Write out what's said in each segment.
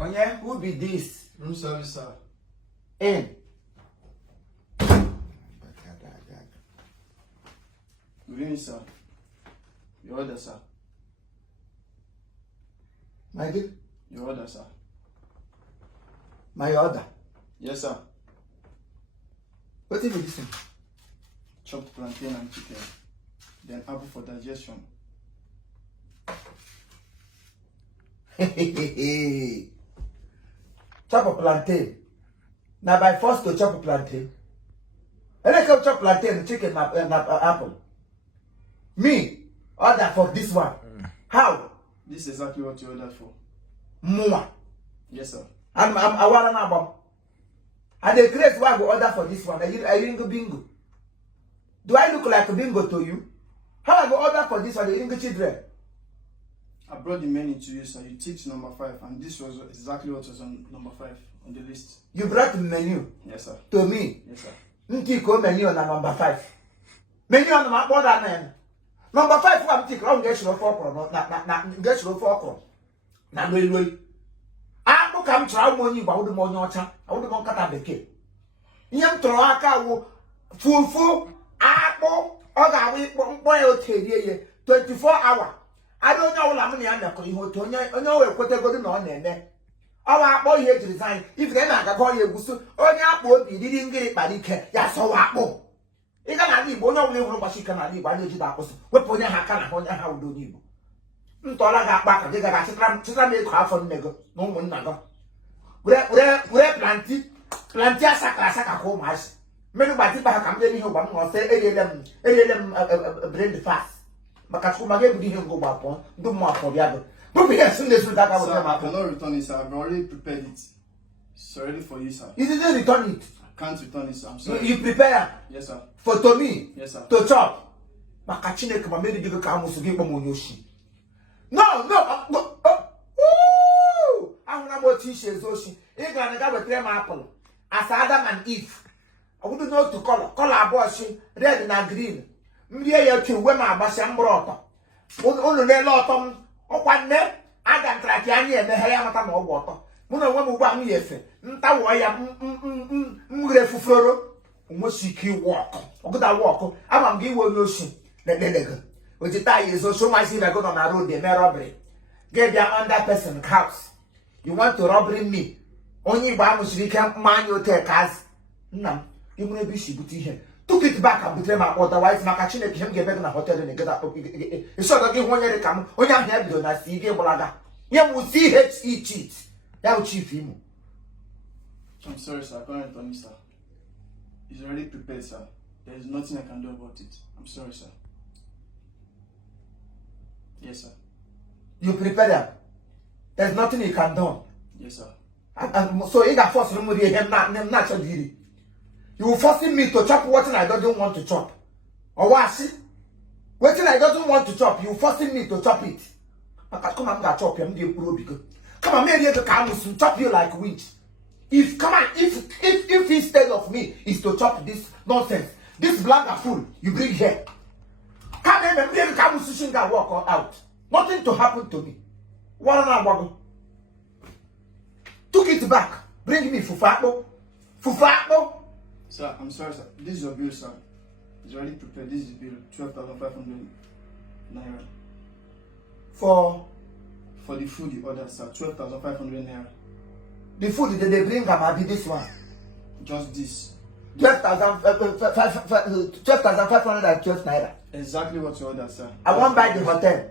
Onye, who be this? Room service, sir. In. Good evening, sir. Your order, sir. My dear? Your order, sir. My order. Yes, sir. What is this? Chopped plantain and chicken. Then apple for digestion. Chop a plantain. Now by force to chop a plantain. And I can chop plantain, chicken, and apple. Me, order for this one. How? This is exactly what you ordered for. More. Yes, sir. I want an album. And the crazy why I go order for this one. Are you go bingo? Do I look like a bingo to you? How I go order for this one? Are you go children? I brought the menu to you, sir. You ticked number 5, and this was exactly what was on number 5 on the list. You brought the menu? Yes, sir. To me? Yes, sir. You go menu on number 5. Menu on number 1. Number 5 for take round get show for get show for na loi. I no come try money ba wo de money ocha. I wo de mon kata beke. Nyam tro aka wo fufu akpo o ga we mpo e o tedie ye 24 hour. I don't know la me na ko ihe oto onye we kwete godu na o na eme. O wa akpo ihe resign. If they na ga go ye gusu onye akpo obi didi ngiri kparike ya so wa akpo. I ga na Igbo onye ọbụla ehuru mgbachi ike na Igbo a na-eji akwụsị wepụ onye ha aka na onye ha udo n'Igbo ntọla ga-akpa aka gị gara chịtara m ego afọ nne gị na ụmụnna gị were planti asaka ka ụmụazị mmerụ gbatịkpa ha ka m bịa n'ihe ụgba m na ọsọ eriele m brand fast maka chukwu maga ebudo ihe ngụ gbapụ ndị mmụọ afọ bịa gị bụbụ ihe esi na-esu daga Sir, I cannot return it, sir. I've already prepared it. It's ready for you, sir. You didn't return it. Can't return it, sir. I'm sorry. You prepare? Yes, sir. For to me? Yes, sir. To chop? Maka Chineke ma meri digo ka amusu gi kpomo nyoshi. No. Ahuna mo ti she zoshi. I ga na ga wetre ma apple. As Adam and Eve. I would know to color. Color abortion, red na green. Mrie ya tu we ma agbasi mbro oto. Unu le lo otom. Okwa nne Adam traki anya eme he ya mata na ogbo oto. Muna nwe mu gba mu yefe. Nta wo ya mgre fuforo. Umosiki walk. Oguda walk. Ama mgi wo yoshi. Ledelega. Ojita yezo show my see go on the road they may robbery. Get their under person house. You want to robbery me? Only by mushrika man you take as nam. You may be she buti him. Took it back and betray my otherwise Makachine him get back in a hotel and get up. You saw that give 1 year come. On your head do not see game bolaga. You will see he cheat. That will chief him. I'm sorry, sir. I can't return it, sir. It's already prepared, sir. There is nothing I can do about it. I'm sorry, sir. Yes, sir. You prepare them. There's nothing you can do. Yes, sir. And so you got forced to remove him not you will forcing me to chop what I don't want to chop. Or what? What I don't want to chop, you forcing me to chop it. Come on, chop him, come on, maybe the camel to chop you like witch. If instead of me is to chop this nonsense, this blanket fool you bring here. Come in and bring camel sushi and walk out. Nothing to happen to me. What an hour. Took it back. Bring me fufapo. Sir, I'm sorry, sir. This is your bill, sir. It's already prepared. This is the bill. 12,500 naira. For the food you ordered, sir. 12,500 naira. The food that they bring am this one. Just this. 12,512 naira. Exactly what you ordered, sir. I won't buy the hotel.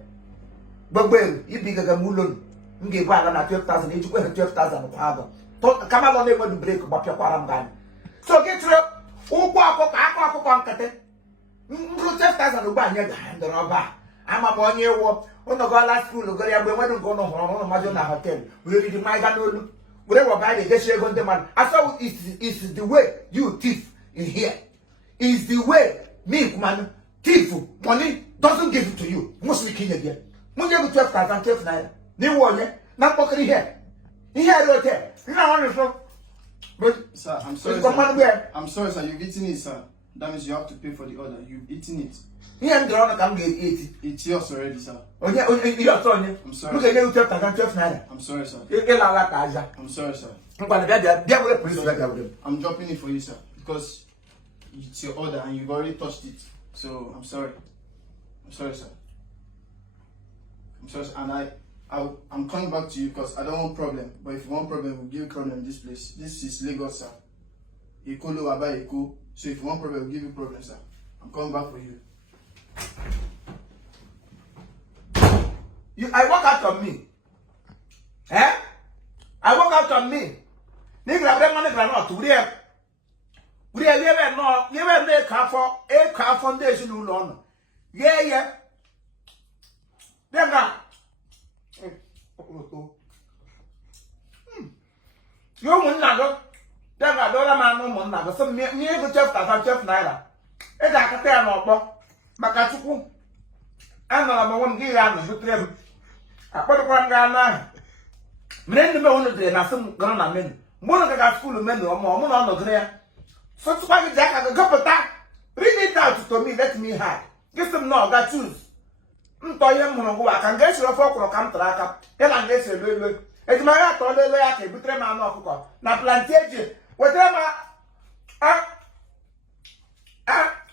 But well, you big a mulon. You give 12,000. You go 12,000 power. Come on, they want to break up your quaram. So get through. Oh, go 12,000 buy the rubber. I'm a 1 year war. On the last school, go there. We went to go no Majona Hotel. We read the Maganolo. Whatever buy the get on the man. I saw it's the way you thief in here. It's the way me, man, thief money doesn't give it to you. Mostly king again. When you have 12,000 naira. New one, not pocket here. Here, hotel. You know what from. But sir, I'm sorry. Sir. I'm sorry, sir. You've eaten it, sir. That means you have to pay for the order. You've eaten it. Here I'm the one that can eat. It's yours already, sir. Oh yeah, you're sorry. I'm sorry. Look at you, 12 naira. I'm sorry, sir. I'm sorry, sir. I'm dropping it for you, sir, because it's your order and you've already touched it. So I'm sorry. I'm sorry, sir. I'm sorry, sir. And I'm coming back to you because I don't want problem. But if you want problem, we'll give you problem in this place. This is Lagos, sir. Ekolo Waba Eko. So if you want problem, we'll give you problem, sir. I'm coming back for you. I walk out on me. Eh? I walk out on me. Nigga, I'm money granite. We are never no, never make a car foundation alone. Yeah. Then you won't know. Then I don't know. Some near the chef that chef naira. It's like a tail of Makatuku. I'm not a woman give them. I put a one guy. Men the moon day, nothing gone a men. One of the school men or more on the clear. So why Jack at the cup of that? Read it out to me, let me hide. Give them no, that choose. I can get your folk or come to rack up. Then I guess you it's my heart or the way I can betray my knock. Now plantation, whatever.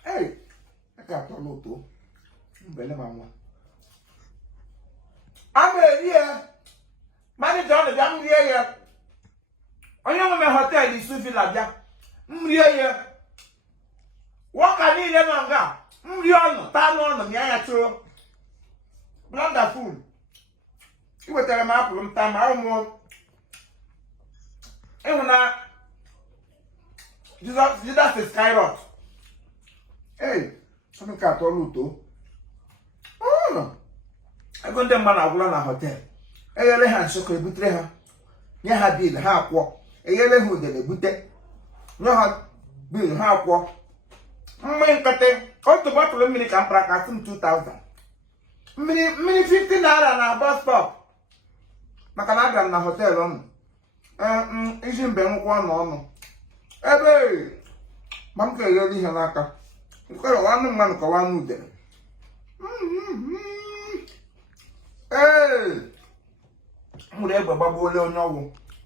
Hey, I can't tell you too. I'm here. Manager on the young year. On your hotel is Sufi Labia. Here. What can you get on that? Town on the Yaya. Wonderful. You were telling my problem time. I almost. And when I. Jesus is skyrocket. Hey, something can't tell you too. Oh, I got them man. I will on a hotel. A yellow hand shook a betray her. Near her bill, half walk. A yellow hood and a boutte. No hard bill, half walk. Main cutting. Come to bottle a minute and practice 2,000. Mini 15 naira na bus stop. Makanaga na hotel on. Isn't Ben one on. Ebe, Mamka really hanaka. You got one man go one there. Hey, whatever Babu no.